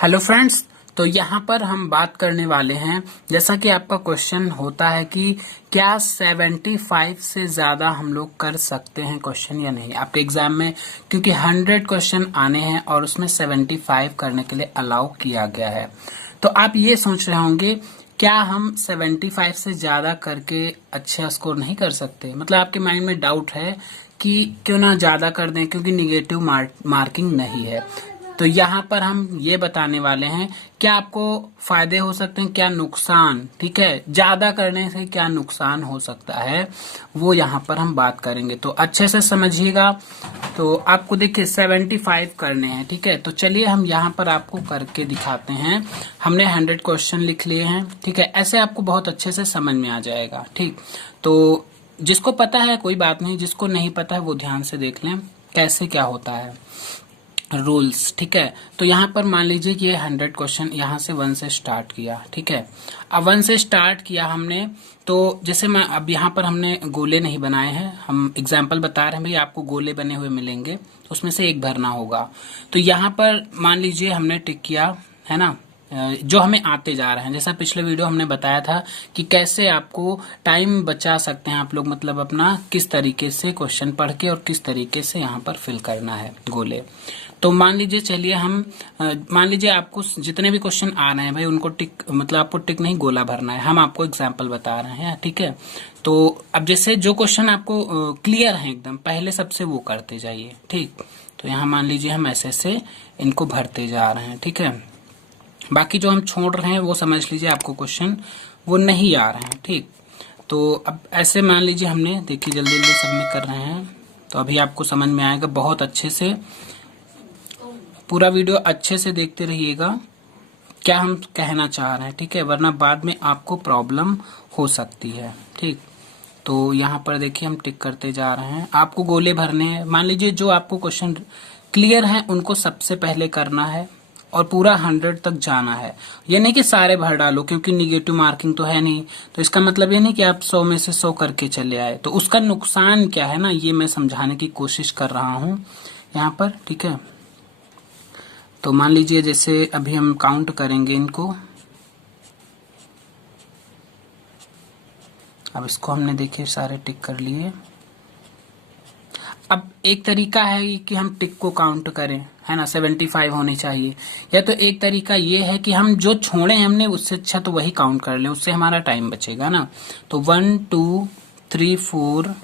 Hello friends. तो यहाँ पर हम बात करने वाले हैं, जैसा कि आपका क्वेश्चन होता है कि क्या 75 से ज़्यादा हम लोग कर सकते हैं क्वेश्चन या नहीं आपके एग्जाम में, क्योंकि 100 क्वेश्चन आने हैं और उसमें 75 करने के लिए अलाउ किया गया है। तो आप ये सोच रहे होंगे क्या हम 75 से ज़्यादा करके अच्छा स्कोर नहीं कर सकते, मतलब आपके माइंड में डाउट है कि क्यों ना ज़्यादा कर दें क्योंकि निगेटिव मार्किंग नहीं है। तो यहाँ पर हम ये बताने वाले हैं क्या आपको फायदे हो सकते हैं क्या नुकसान, ठीक है, ज्यादा करने से क्या नुकसान हो सकता है वो यहाँ पर हम बात करेंगे। तो अच्छे से समझिएगा। तो आपको देखिए 75 करने हैं, ठीक है। तो चलिए हम यहाँ पर आपको करके दिखाते हैं। हमने 100 क्वेश्चन लिख लिए हैं, ठीक है। ऐसे आपको बहुत अच्छे से समझ में आ जाएगा, ठीक। तो जिसको पता है कोई बात नहीं, जिसको नहीं पता है वो ध्यान से देख लें कैसे क्या होता है रूल्स, ठीक है। तो यहाँ पर मान लीजिए कि ये 100 क्वेश्चन यहाँ से 1 से स्टार्ट किया, ठीक है। अब 1 से स्टार्ट किया हमने, तो जैसे मैं अब यहाँ पर हमने गोले नहीं बनाए हैं, हम एग्जाम्पल बता रहे हैं भाई आपको गोले बने हुए मिलेंगे, उसमें से एक भरना होगा। तो यहाँ पर मान लीजिए हमने टिक किया, है ना, जो हमें आते जा रहे हैं। जैसा पिछले वीडियो हमने बताया था कि कैसे आपको टाइम बचा सकते हैं आप लोग, मतलब अपना किस तरीके से क्वेश्चन पढ़ के और किस तरीके से यहाँ पर फिल करना है गोले। तो मान लीजिए, चलिए हम मान लीजिए आपको जितने भी क्वेश्चन आ रहे हैं भाई उनको टिक, मतलब आपको टिक नहीं गोला भरना है, हम आपको एग्जाम्पल बता रहे हैं, ठीक है। तो अब जैसे जो क्वेश्चन आपको क्लियर है एकदम पहले सबसे वो करते जाइए, ठीक। तो यहाँ मान लीजिए हम ऐसे इनको भरते जा रहे हैं, ठीक है। बाकी जो हम छोड़ रहे हैं वो समझ लीजिए आपको क्वेश्चन वो नहीं आ रहे हैं, ठीक। तो अब ऐसे मान लीजिए हमने देखिए जल्दी जल्दी सबमिट कर रहे हैं। तो अभी आपको समझ में आएगा, बहुत अच्छे से पूरा वीडियो अच्छे से देखते रहिएगा क्या हम कहना चाह रहे हैं, ठीक है, वरना बाद में आपको प्रॉब्लम हो सकती है, ठीक। तो यहाँ पर देखिए हम टिक करते जा रहे हैं, आपको गोले भरने हैं। मान लीजिए जो आपको क्वेश्चन क्लियर है उनको सबसे पहले करना है और पूरा 100 तक जाना है। ये नहीं कि सारे भर डालो, क्योंकि निगेटिव मार्किंग तो है नहीं। तो इसका मतलब ये नहीं कि आप 100 में से 100 करके चले आए। तो उसका नुकसान क्या है ना, ये मैं समझाने की कोशिश कर रहा हूँ यहाँ पर, ठीक है। तो मान लीजिए जैसे अभी हम काउंट करेंगे इनको, अब इसको हमने देखिए सारे टिक कर लिए। अब एक तरीका है कि हम टिक को काउंट करें, है ना, 75 होनी चाहिए। या तो एक तरीका ये है कि हम जो छोड़े हमने उससे अच्छा तो वही काउंट कर लें, उससे हमारा टाइम बचेगा ना। तो 1 2 3 4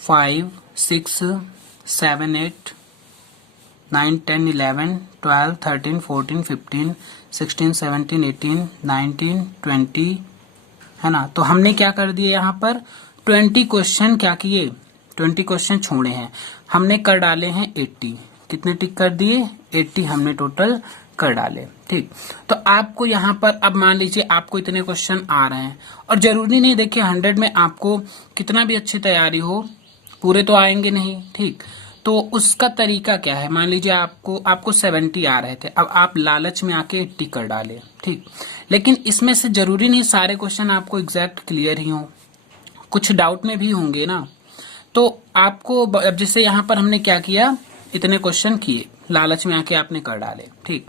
5 6 7 8 9 10 11 12 13 14 15 16 17 18 19 20, है ना। तो हमने क्या कर दिए यहाँ पर 20 क्वेश्चन क्या किए, 20 क्वेश्चन छोड़े हैं, हमने कर डाले हैं 80। कितने टिक कर दिए, 80 हमने टोटल कर डाले, ठीक। तो आपको यहाँ पर अब मान लीजिए आपको इतने क्वेश्चन आ रहे हैं और जरूरी नहीं, देखिए 100 में आपको कितना भी अच्छी तैयारी हो पूरे तो आएंगे नहीं, ठीक। तो उसका तरीका क्या है, मान लीजिए आपको 70 आ रहे थे, अब आप लालच में आके 80 कर डाले, ठीक। लेकिन इसमें से जरूरी नहीं सारे क्वेश्चन आपको एग्जैक्ट क्लियर ही हो, कुछ डाउट में भी होंगे ना। तो आपको अब जैसे यहाँ पर हमने क्या किया, इतने क्वेश्चन किए, लालच में आके आपने कर डाले, ठीक।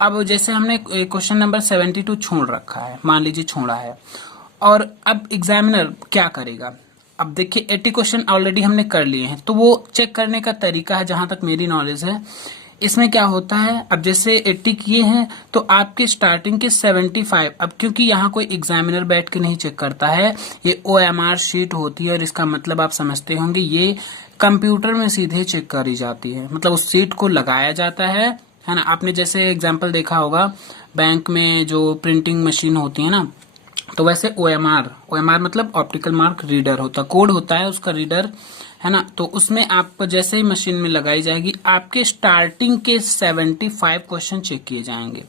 अब जैसे हमने क्वेश्चन नंबर 72 छोड़ रखा है, मान लीजिए छोड़ा है, और अब एग्जामिनर क्या करेगा, अब देखिए 80 क्वेश्चन ऑलरेडी हमने कर लिए हैं। तो वो चेक करने का तरीका है, जहां तक मेरी नॉलेज है इसमें क्या होता है, अब जैसे 80 किए हैं तो आपके स्टार्टिंग के 75, अब क्योंकि यहाँ कोई एग्जामिनर बैठ के नहीं चेक करता है, ये OMR शीट होती है, और इसका मतलब आप समझते होंगे ये कंप्यूटर में सीधे चेक करी जाती है, मतलब उस सीट को लगाया जाता है ना। आपने जैसे एग्जाम्पल देखा होगा बैंक में जो प्रिंटिंग मशीन होती है ना, तो वैसे OMR मतलब ऑप्टिकल मार्क रीडर होता, कोड होता है उसका रीडर, है ना। तो उसमें आप जैसे ही मशीन में लगाई जाएगी आपके स्टार्टिंग के 75 क्वेश्चन चेक किए जाएंगे।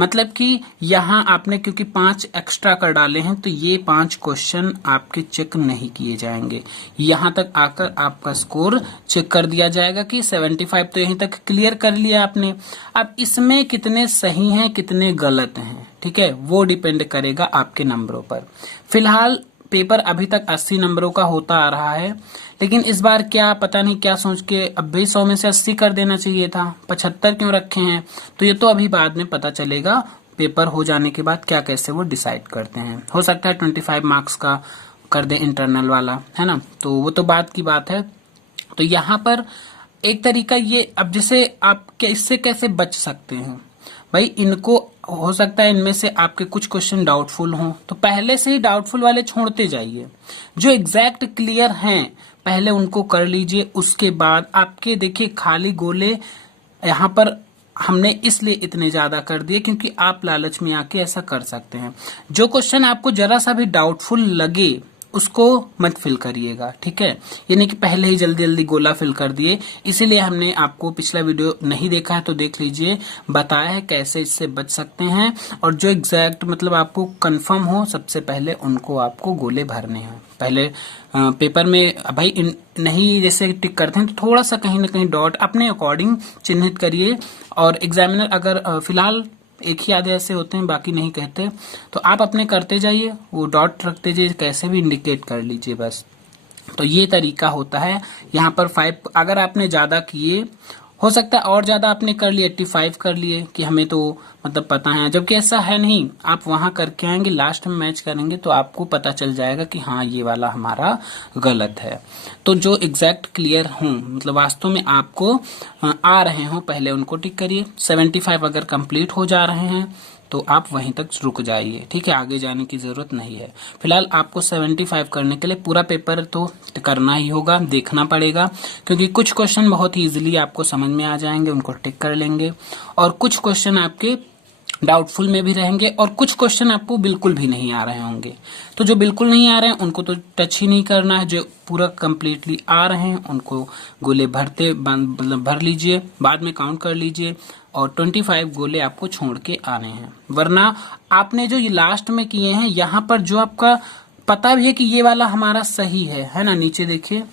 मतलब कि यहाँ आपने क्योंकि 5 एक्स्ट्रा कर डाले हैं तो ये 5 क्वेश्चन आपके चेक नहीं किए जाएंगे, यहाँ तक आकर आपका स्कोर चेक कर दिया जाएगा कि 75 तो यहीं तक क्लियर कर लिया आपने। अब इसमें कितने सही हैं कितने गलत हैं, ठीक है, वो डिपेंड करेगा आपके नंबरों पर। फिलहाल पेपर अभी तक 80 नंबरों का होता आ रहा है, लेकिन इस बार क्या पता नहीं क्या सोच के अब भी 100 में से 80 कर देना चाहिए था, 75 क्यों रखे हैं, तो ये तो अभी बाद में पता चलेगा, पेपर हो जाने के बाद क्या कैसे वो डिसाइड करते हैं। हो सकता है 25 मार्क्स का कर दे इंटरनल वाला, है ना, तो वो तो बात की बात है। तो यहाँ पर एक तरीका ये, अब जैसे आप इससे कैसे बच सकते हैं भाई, इनको हो सकता है इनमें से आपके कुछ क्वेश्चन डाउटफुल हों, तो पहले से ही डाउटफुल वाले छोड़ते जाइए, जो एग्जैक्ट क्लियर हैं पहले उनको कर लीजिए। उसके बाद आपके देखिए खाली गोले यहाँ पर हमने इसलिए इतने ज्यादा कर दिए क्योंकि आप लालच में आके ऐसा कर सकते हैं। जो क्वेश्चन आपको जरा सा भी डाउटफुल लगे उसको मत फिल करिएगा, ठीक है, यानी कि पहले ही जल्दी जल्दी गोला फिल कर दिए। इसीलिए हमने आपको पिछला वीडियो नहीं देखा है तो देख लीजिए, बताया है कैसे इससे बच सकते हैं। और जो एग्जैक्ट मतलब आपको कंफर्म हो, सबसे पहले उनको आपको गोले भरने हैं। पहले पेपर में भाई नहीं जैसे टिक करते हैं तो थोड़ा सा कहीं ना कहीं डॉट अपने अकॉर्डिंग चिन्हित करिए। और एग्जामिनर अगर फिलहाल एक ही आधे ऐसे होते हैं बाकी नहीं कहते, तो आप अपने करते जाइए, वो डॉट रखते जाइए, कैसे भी इंडिकेट कर लीजिए बस। तो ये तरीका होता है। यहाँ पर 5 अगर आपने ज्यादा किए, हो सकता है और ज्यादा आपने कर लिए 85 कर लिए कि हमें तो मतलब पता है, जबकि ऐसा है नहीं। आप वहां करके आएंगे, लास्ट में मैच करेंगे तो आपको पता चल जाएगा कि हाँ ये वाला हमारा गलत है। तो जो एग्जैक्ट क्लियर हों, मतलब वास्तव में आपको आ रहे हों, पहले उनको टिक करिए। 75 अगर कंप्लीट हो जा रहे हैं तो आप वहीं तक रुक जाइए, ठीक है, आगे जाने की जरूरत नहीं है। फिलहाल आपको 75 करने के लिए पूरा पेपर तो करना ही होगा, देखना पड़ेगा, क्योंकि कुछ क्वेश्चन बहुत ही इजीली आपको समझ में आ जाएंगे, उनको टिक कर लेंगे, और कुछ क्वेश्चन आपके डाउटफुल में भी रहेंगे, और कुछ क्वेश्चन आपको बिल्कुल भी नहीं आ रहे होंगे। तो जो बिल्कुल नहीं आ रहे हैं उनको तो टच ही नहीं करना है, जो पूरा कंप्लीटली आ रहे हैं उनको गोले भर लीजिए, बाद में काउंट कर लीजिए, और 25 गोले आपको छोड़ के आने हैं। वरना आपने जो ये लास्ट में किए हैं, यहाँ पर जो आपका पता भी है कि ये वाला हमारा सही है ना, नीचे देखिए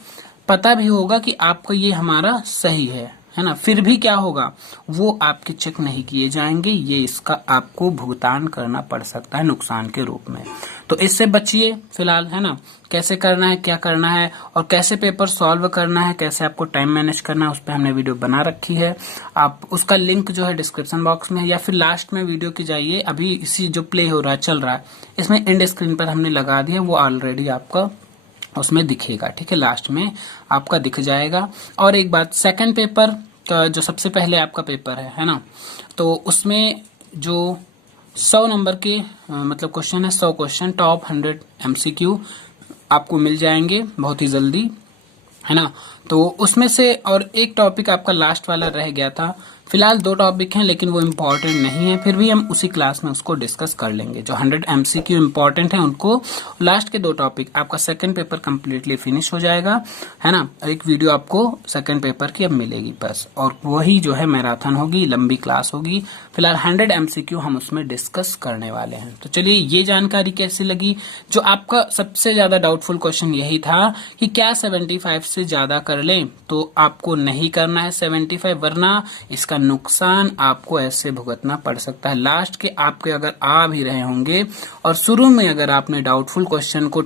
पता भी होगा कि आपका ये हमारा सही है ना, फिर भी क्या होगा, वो आपके चेक नहीं किए जाएंगे, ये इसका आपको भुगतान करना पड़ सकता है नुकसान के रूप में। तो इससे बचिए फिलहाल, है ना, कैसे करना है, क्या करना है, और कैसे पेपर सॉल्व करना है, कैसे आपको टाइम मैनेज करना है, उस पर हमने वीडियो बना रखी है। आप उसका लिंक जो है डिस्क्रिप्शन बॉक्स में है, या फिर लास्ट में वीडियो की जाइए, अभी इसी जो प्ले हो रहा है चल रहा है इसमें एंड स्क्रीन पर हमने लगा दिया, वो ऑलरेडी आपका उसमें दिखेगा, ठीक है, लास्ट में आपका दिख जाएगा। और एक बात, सेकंड पेपर का जो सबसे पहले आपका पेपर है ना, तो उसमें जो 100 नंबर के मतलब क्वेश्चन है, 100 क्वेश्चन टॉप 100 MCQ आपको मिल जाएंगे बहुत ही जल्दी, है ना। तो उसमें से और एक टॉपिक आपका लास्ट वाला रह गया था। फिलहाल 2 टॉपिक हैं लेकिन वो इम्पोर्टेंट नहीं है, फिर भी हम उसी क्लास में उसको डिस्कस कर लेंगे। जो 100 MCQ इम्पोर्टेंट है उनको, लास्ट के 2 टॉपिक, आपका सेकंड पेपर कंप्लीटली फिनिश हो जाएगा, है ना। एक वीडियो आपको सेकंड पेपर की अब मिलेगी बस, और वही जो है मैराथन होगी, लंबी क्लास होगी। फिलहाल 100 MCQ हम उसमें डिस्कस करने वाले हैं। तो चलिए, ये जानकारी कैसी लगी? जो आपका सबसे ज्यादा डाउटफुल क्वेश्चन यही था कि क्या 75 से ज्यादा कर लें, तो आपको नहीं करना है 75, वरना इसका नुकसान आपको ऐसे भुगतना पड़ सकता है। लास्ट के आपके अगर आ भी रहे होंगे और शुरू में अगर आपने डाउटफुल क्वेश्चन को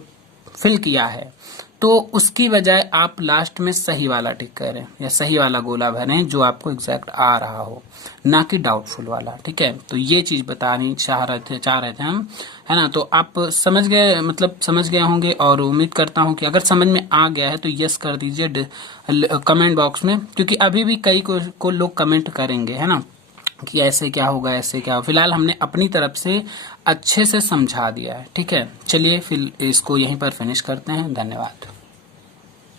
फिल किया है, तो उसकी बजाय आप लास्ट में सही वाला टिक करें या सही वाला गोला भरें जो आपको एग्जैक्ट आ रहा हो, ना कि डाउटफुल वाला, ठीक है। तो ये चीज बतानी चाह रहे थे हम, है ना। तो आप समझ गए, मतलब समझ गए होंगे, और उम्मीद करता हूं कि अगर समझ में आ गया है तो यस कर दीजिए कमेंट बॉक्स में, क्योंकि अभी भी कई को लोग कमेंट करेंगे, है ना, कि ऐसे क्या होगा, ऐसे क्या होगा। फिलहाल हमने अपनी तरफ से अच्छे से समझा दिया है, ठीक है। चलिए फिर इसको यहीं पर फिनिश करते हैं। धन्यवाद।